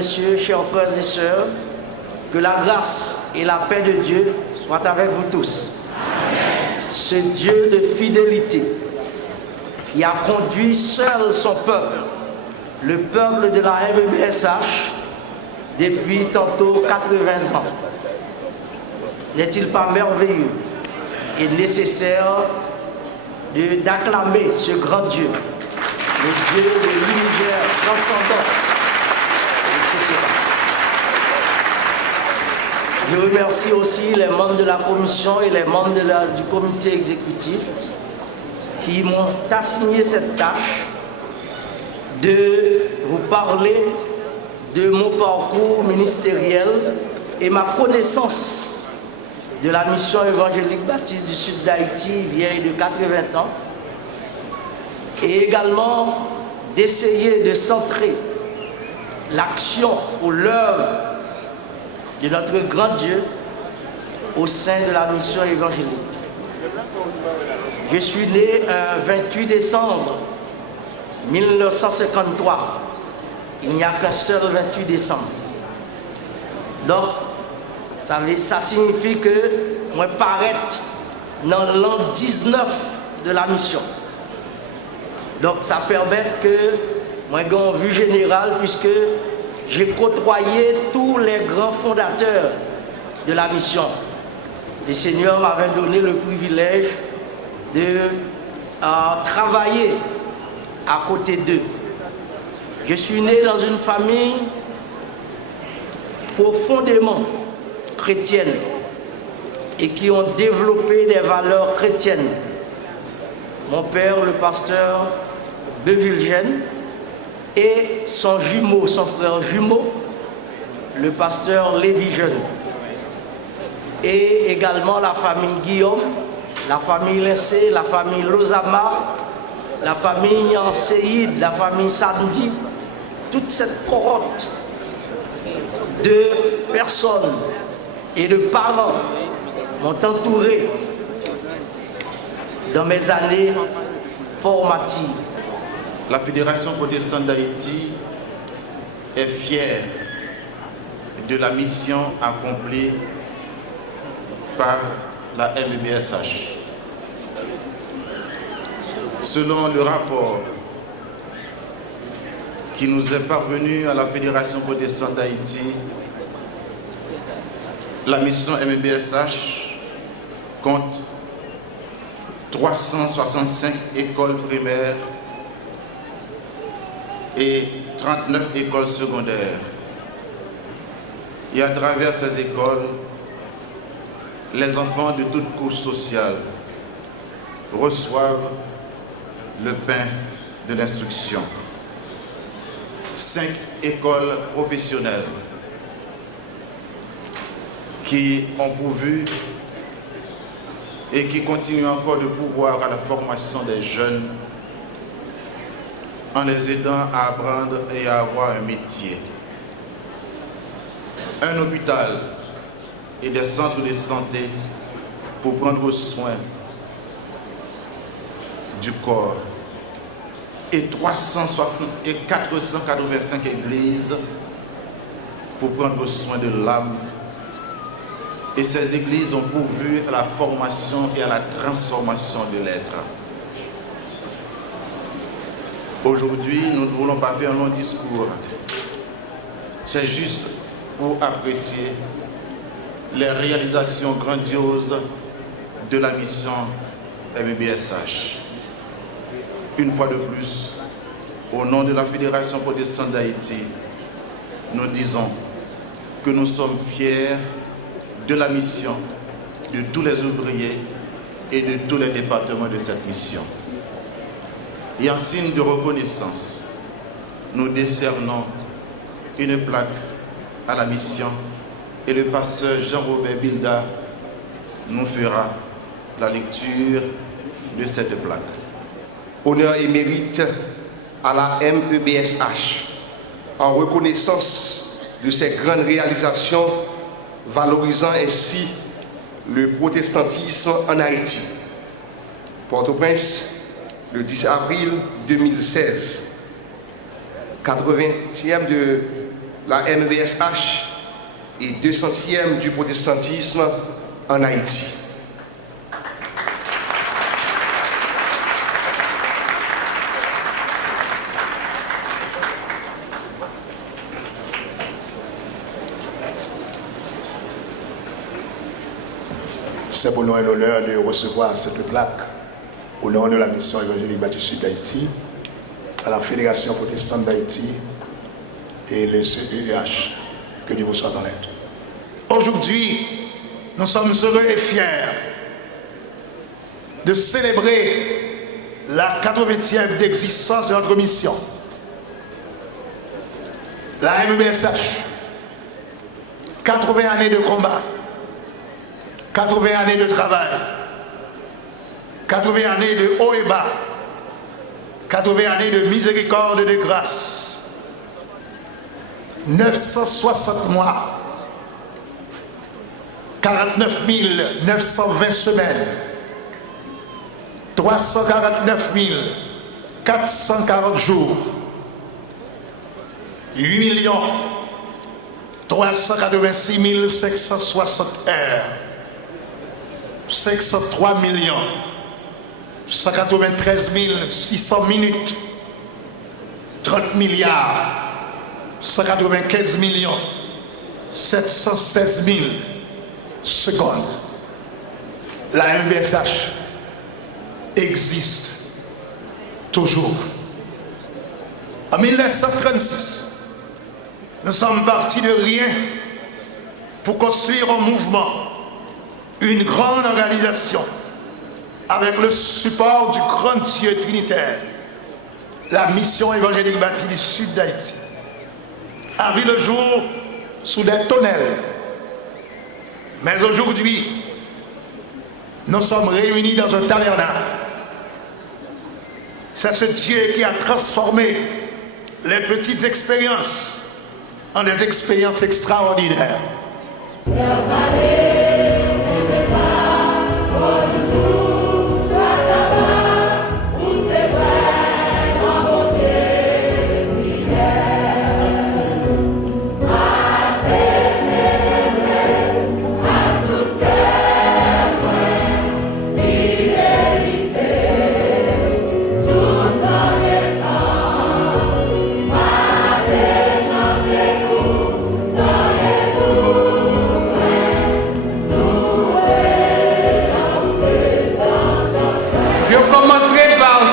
messieurs, chers frères et sœurs, que la grâce et la paix de Dieu soient avec vous tous. Ce Dieu de fidélité qui a conduit seul son peuple, le peuple de la MBSH, depuis tantôt 80 ans. N'est-il pas merveilleux et nécessaire d'acclamer ce grand Dieu, le Dieu de l'univers transcendant, etc. Je remercie aussi les membres de la commission et les membres du comité exécutif qui m'ont assigné cette tâche de vous parler de mon parcours ministériel et ma connaissance de la mission évangélique baptiste du sud d'Haïti, vieille de 80 ans, et également d'essayer de centrer l'action ou l'œuvre de notre grand Dieu au sein de la mission évangélique. Je suis né un 28 décembre 1953. Il n'y a qu'un seul 28 décembre. Donc, ça signifie que moi paraître dans l'an 19 de la mission. Donc, ça permet que moi j'ai une vue générale puisque j'ai côtoyé tous les grands fondateurs de la mission. Le Seigneur m'avait donné le privilège de travailler à côté d'eux. Je suis né dans une famille profondément chrétienne et qui ont développé des valeurs chrétiennes. Mon père, le pasteur Bevilgène, et son jumeau, son frère jumeau, le pasteur Lévi Jeune. Et également la famille Guillaume, la famille Lincé, la famille Lozama, la famille Séïd, la famille Sandi, toute cette cohorte de personnes et de parents m'ont entouré dans mes années formatives. La Fédération protestante d'Haïti est fière de la mission accomplie par la MBSH. Selon le rapport qui nous est parvenu à la Fédération protestante d'Haïti, la mission MBSH compte 365 écoles primaires et 39 écoles secondaires. Et à travers ces écoles, les enfants de toutes couches sociales reçoivent le pain de l'instruction. 5 écoles professionnelles qui ont pourvu et qui continuent encore de pourvoir à la formation des jeunes en les aidant à apprendre et à avoir un métier. Un hôpital et des centres de santé pour prendre soin du corps et 485 églises pour prendre soin de l'âme. Et ces églises ont pourvu à la formation et à la transformation de l'être. Aujourd'hui, nous ne voulons pas faire un long discours. C'est juste pour apprécier les réalisations grandioses de la mission MBSH. Une fois de plus, au nom de la Fédération protestante d'Haïti, nous disons que nous sommes fiers de la mission de tous les ouvriers et de tous les départements de cette mission. Et en signe de reconnaissance, nous décernons une plaque à la mission et le pasteur Jean-Robert Bilda nous fera la lecture de cette plaque. Honneur et mérite à la MEBSH en reconnaissance de ses grandes réalisations valorisant ainsi le protestantisme en Haïti. Port-au-Prince, le 10 avril 2016, 80e de la MEBSH et 200e du protestantisme en Haïti. C'est pour nous un honneur de recevoir cette plaque au nom de la mission évangélique Baptiste Sud d'Haïti, à la Fédération protestante d'Haïti et le CEH. Que Dieu vous soit en aide. Aujourd'hui, nous sommes heureux et fiers de célébrer la 80e d'existence de notre mission. La MEBSH, 80 années de combat, 80 années de travail, 80 années de haut et bas, 80 années de miséricorde et de grâce, 960 mois, 49 920 semaines, 349 440 jours, 8 386 560 heures, 503 193 600 minutes, 30 milliards, 195 716 000 secondes. La MEBSH existe toujours. En 1936, nous sommes partis de rien pour construire un mouvement, une grande organisation, avec le support du grand Dieu trinitaire. La mission évangélique Baptiste du Sud d'Haïti a vu le jour sous des tonnelles. Mais aujourd'hui, nous sommes réunis dans un tabernacle. C'est ce Dieu qui a transformé les petites expériences en des expériences extraordinaires.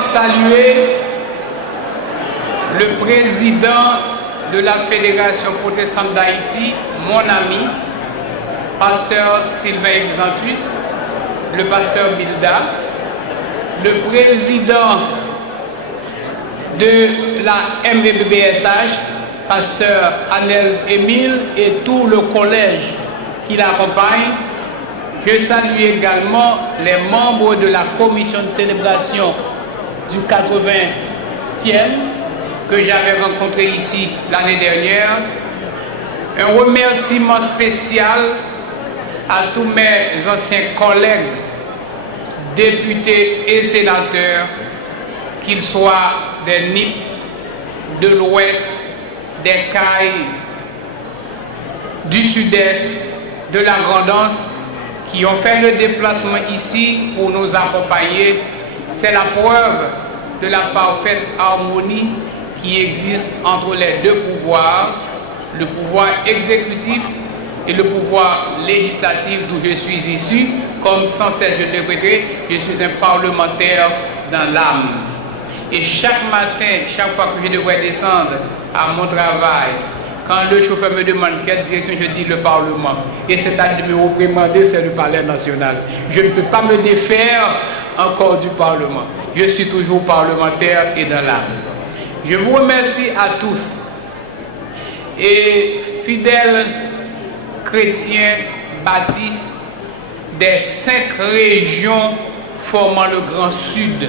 Saluer le président de la Fédération protestante d'Haïti, mon ami, pasteur Sylvain Exantus, le pasteur Bilda, le président de la MEBSH, pasteur Anel Émile et tout le collège qui l'accompagne. Je salue également les membres de la commission de célébration du 80e que j'avais rencontré ici l'année dernière. Un remerciement spécial à tous mes anciens collègues, députés et sénateurs, qu'ils soient des NIP, de l'Ouest, des CAI, du Sud-Est, de la Grand'Anse, qui ont fait le déplacement ici pour nous accompagner. C'est la preuve de la parfaite harmonie qui existe entre les deux pouvoirs, le pouvoir exécutif et le pouvoir législatif d'où je suis issu. Comme sans cesse je le répète, je suis un parlementaire dans l'âme. Et chaque matin, chaque fois que je devrais descendre à mon travail, quand le chauffeur me demande quelle direction, je dis le Parlement. Et c'est à lui de me reprimander, c'est le Palais national. Je ne peux pas me défaire encore du Parlement. Je suis toujours parlementaire et dans l'âme. Je vous remercie à tous. Et fidèles chrétiens baptistes des 5 régions formant le Grand Sud,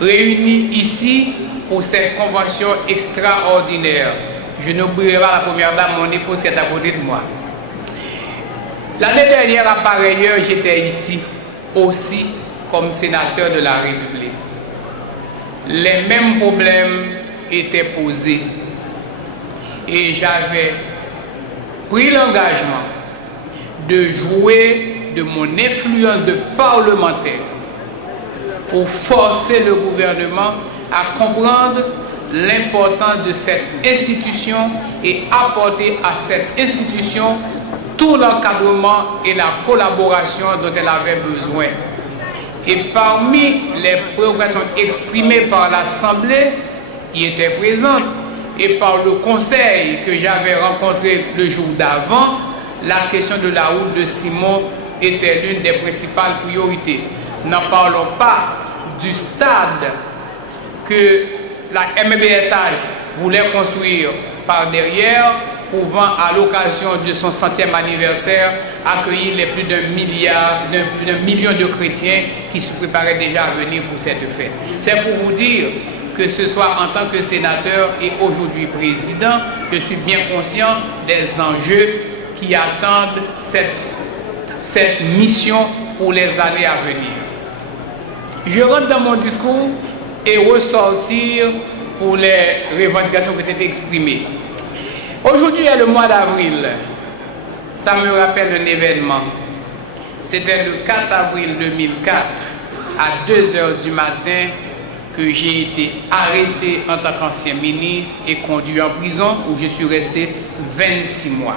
réunis ici pour cette convention extraordinaire. Je n'oublierai pas la première dame, mon épouse qui est à côté de moi. L'année dernière, à pareille heure, j'étais ici aussi comme sénateur de la République. Les mêmes problèmes étaient posés. et j'avais pris l'engagement de jouer de mon influence de parlementaire pour forcer le gouvernement à comprendre l'importance de cette institution et apporter à cette institution tout l'encadrement et la collaboration dont elle avait besoin. Et parmi les préoccupations exprimées par l'Assemblée qui était présente et par le conseil que j'avais rencontré le jour d'avant, la question de la route de Simon était l'une des principales priorités. N'en parlons pas du stade que la MBSH voulait construire par derrière, pouvant à l'occasion de son 100e anniversaire accueillir les plus d'un million de chrétiens qui se préparaient déjà à venir pour cette fête. C'est pour vous dire que ce soit en tant que sénateur et aujourd'hui président, je suis bien conscient des enjeux qui attendent cette mission pour les années à venir. Je rentre dans mon discours et ressortir pour les revendications qui ont été exprimées. Aujourd'hui est le mois d'avril. Ça me rappelle un événement. C'était le 4 avril 2004, à 2h du matin, que j'ai été arrêté en tant qu'ancien ministre et conduit en prison, où je suis resté 26 mois.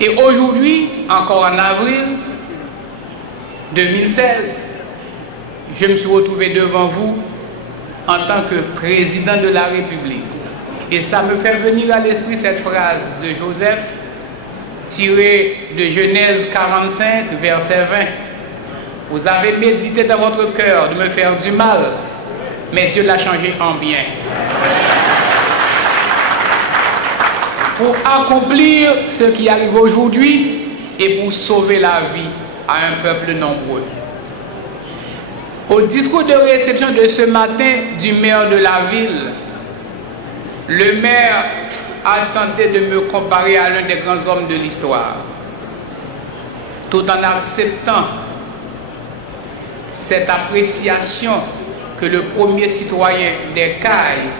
Et aujourd'hui, encore en avril 2016, je me suis retrouvé devant vous en tant que président de la République. Et ça me fait venir à l'esprit cette phrase de Joseph, tirée de Genèse 45, verset 20. Vous avez médité dans votre cœur de me faire du mal, mais Dieu l'a changé en bien. Pour accomplir ce qui arrive aujourd'hui et pour sauver la vie à un peuple nombreux. Au discours de réception de ce matin du maire de la ville, le maire a tenté de me comparer à l'un des grands hommes de l'histoire, tout en acceptant cette appréciation que le premier citoyen des Cailles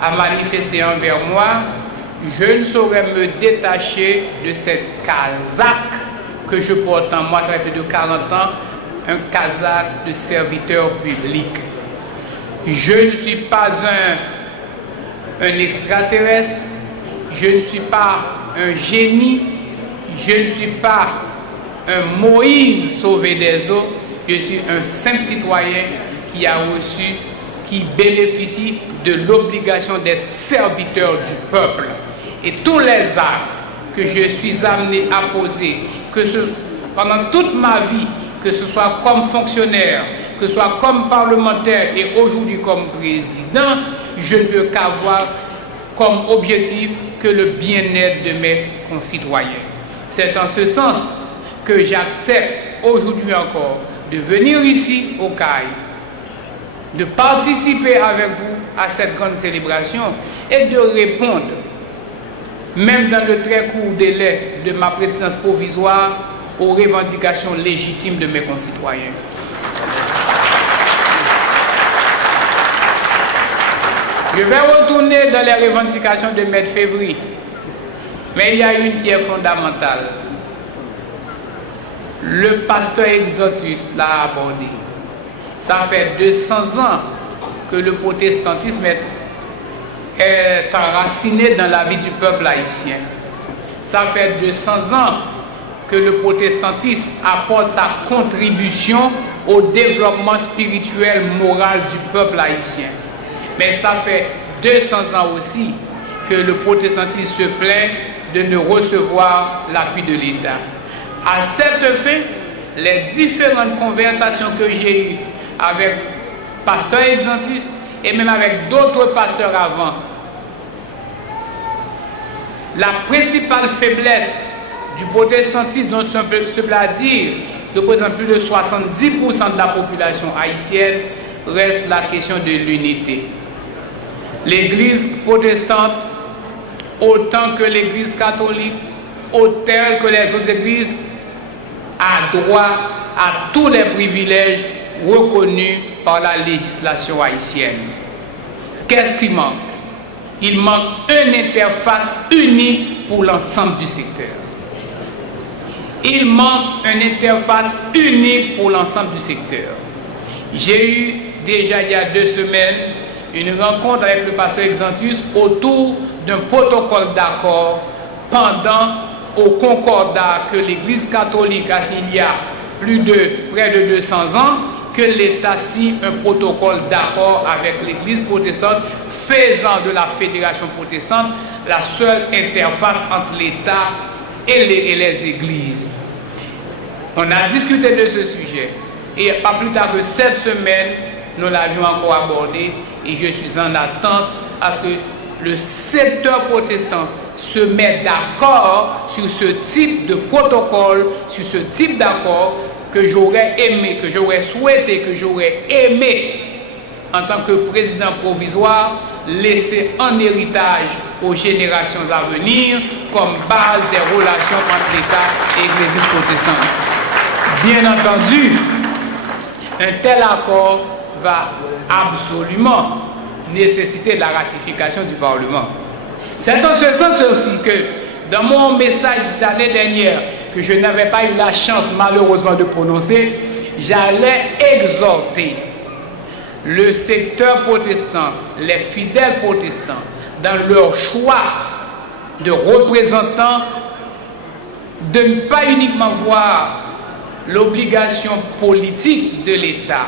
a manifesté envers moi. Je ne saurais me détacher de cette casaque que je porte en moi, ça fait plus de 40 ans, un casaque de serviteur public. Je ne suis pas un extraterrestre, je ne suis pas un génie, je ne suis pas un Moïse sauvé des eaux, je suis un simple citoyen qui a reçu, qui bénéficie de l'obligation d'être serviteur du peuple. Et tous les actes que je suis amené à poser, pendant toute ma vie, que ce soit comme fonctionnaire, que ce soit comme parlementaire et aujourd'hui comme président, je ne veux qu'avoir comme objectif que le bien-être de mes concitoyens. C'est en ce sens que j'accepte aujourd'hui encore de venir ici au CAI, de participer avec vous à cette grande célébration et de répondre, même dans le très court délai de ma présidence provisoire, aux revendications légitimes de mes concitoyens. Je vais retourner dans les revendications de mai février, mais il y a une qui est fondamentale. Le pasteur Exotus l'a abordé. Ça fait 200 ans que le protestantisme est enraciné dans la vie du peuple haïtien. Ça fait 200 ans que le protestantisme apporte sa contribution au développement spirituel, moral du peuple haïtien. Mais ça fait 200 ans aussi que le protestantisme se plaint de ne recevoir l'appui de l'État. À cette fin, les différentes conversations que j'ai eues avec pasteur Exantus et même avec d'autres pasteurs avant, la principale faiblesse du protestantisme, dont je peux dire, représente plus de 70% de la population haïtienne, reste la question de l'unité. L'Église protestante, autant que l'Église catholique, autant que les autres églises, a droit à tous les privilèges reconnus par la législation haïtienne. Qu'est-ce qui manque? il manque une interface unique pour l'ensemble du secteur. Il manque une interface unique pour l'ensemble du secteur. J'ai eu déjà il y a 2 semaines une rencontre avec le pasteur Exantius autour d'un protocole d'accord au concordat que l'Église catholique a signé il y a près de 200 ans, que l'État signe un protocole d'accord avec l'Église protestante, faisant de la fédération protestante la seule interface entre l'État et les églises. On a discuté de ce sujet et pas plus tard que cette semaine, nous l'avions encore abordé et je suis en attente à ce que le secteur protestant se mette d'accord sur ce type de protocole, sur ce type d'accord que j'aurais aimé, que j'aurais souhaité, que j'aurais aimé en tant que président provisoire laisser en héritage aux générations à venir comme base des relations entre l'État et l'Église protestante. Bien entendu, un tel accord va absolument nécessiter la ratification du Parlement. C'est dans ce sens aussi que dans mon message d'année dernière, que je n'avais pas eu la chance malheureusement de prononcer, j'allais exhorter le secteur protestant, les fidèles protestants, dans leur choix de représentants, de ne pas uniquement voir l'obligation politique de l'État,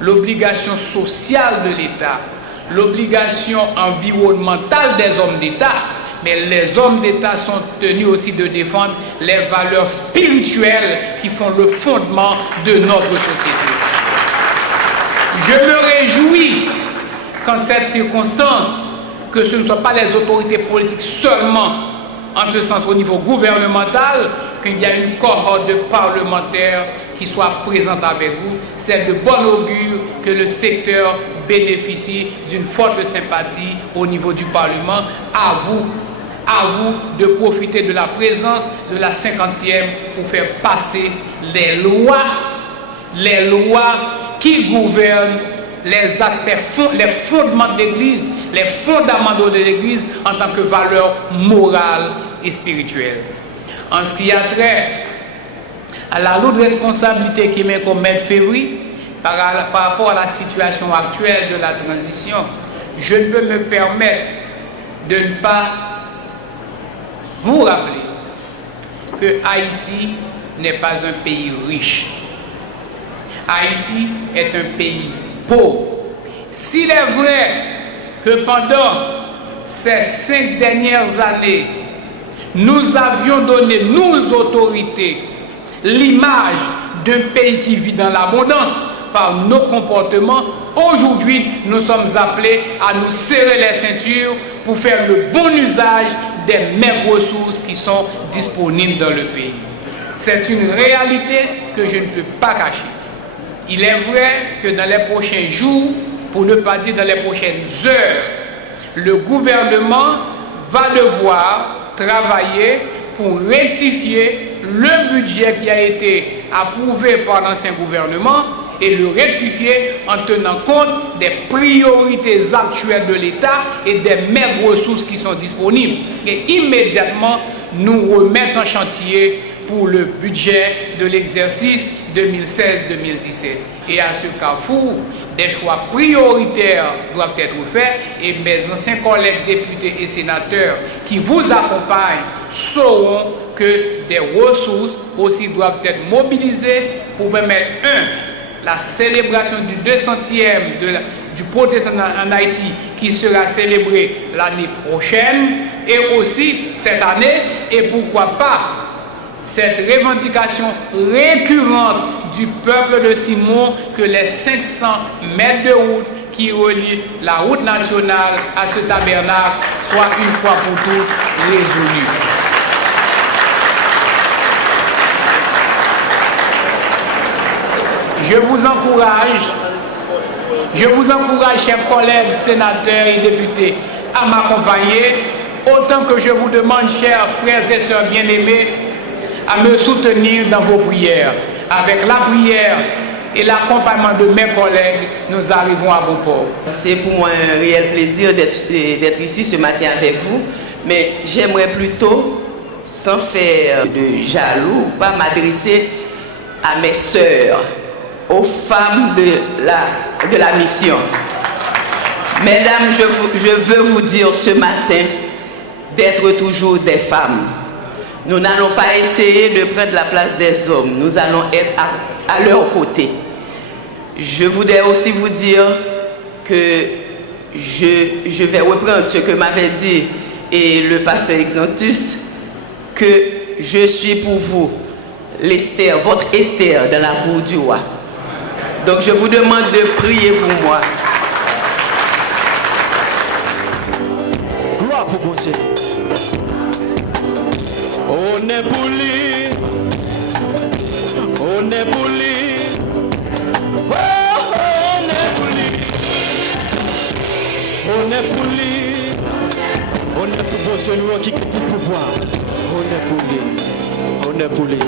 l'obligation sociale de l'État, l'obligation environnementale des hommes d'État, mais les hommes d'État sont tenus aussi de défendre les valeurs spirituelles qui font le fondement de notre société. Je me réjouis qu'en cette circonstance, que ce ne soit pas les autorités politiques seulement, en ce sens au niveau gouvernemental, qu'il y a une cohorte de parlementaires qui soit présente avec vous. C'est de bon augure que le secteur bénéficie d'une forte sympathie au niveau du Parlement. À vous de profiter de la présence de la 50e pour faire passer les lois qui gouvernent les aspects, les fondements de l'Église, les fondamentaux de l'Église en tant que valeur morale et spirituelle. En ce qui a trait à la lourde responsabilité qui m'est comme maître février par rapport à la situation actuelle de la transition, je ne peux me permettre de ne pas vous rappeler que Haïti n'est pas un pays riche. Haïti est un pays pauvre. S'il est vrai que pendant ces 5 dernières années, nous avions donné, nous autorités, l'image d'un pays qui vit dans l'abondance par nos comportements, aujourd'hui nous sommes appelés à nous serrer les ceintures pour faire le bon usage des mêmes ressources qui sont disponibles dans le pays. C'est une réalité que je ne peux pas cacher. Il est vrai que dans les prochains jours, pour ne pas dire dans les prochaines heures, le gouvernement va devoir travailler pour rectifier le budget qui a été approuvé par l'ancien gouvernement et le rectifier en tenant compte des priorités actuelles de l'État et des mêmes ressources qui sont disponibles. Et immédiatement, nous remettre en chantier pour le budget de l'exercice 2016-2017. Et à ce carrefour, des choix prioritaires doivent être faits et mes anciens collègues députés et sénateurs qui vous accompagnent sauront que des ressources aussi doivent être mobilisées pour permettre, la célébration du 200e du protestant en Haïti qui sera célébrée l'année prochaine et aussi cette année, et pourquoi pas cette revendication récurrente du peuple de Simon que les 500 mètres de route qui relient la route nationale à ce tabernacle soient une fois pour toutes résolus. Je vous encourage, chers collègues, sénateurs et députés, à m'accompagner, autant que je vous demande, chers frères et sœurs bien-aimés, à me soutenir dans vos prières. Avec la prière et l'accompagnement de mes collègues, nous arrivons à bon port. C'est pour moi un réel plaisir d'être ici ce matin avec vous, mais j'aimerais plutôt, sans faire de jaloux, pas m'adresser à mes sœurs, aux femmes de la mission. Mesdames, je veux vous dire ce matin d'être toujours des femmes. Nous n'allons pas essayer de prendre la place des hommes, nous allons être à leur côté. Je voudrais aussi vous dire que je vais reprendre ce que m'avait dit le pasteur Exantus, que je suis pour vous l'Esther, votre Esther dans la cour du roi. Donc je vous demande de prier pour moi. Gloire pour mon Dieu. On est pour lui. On est pour lui. Oh, on est pour lui. On est pour lui. On est pour mon Dieu, nous qui tout pouvoir. On est pour lui. On est pour lui.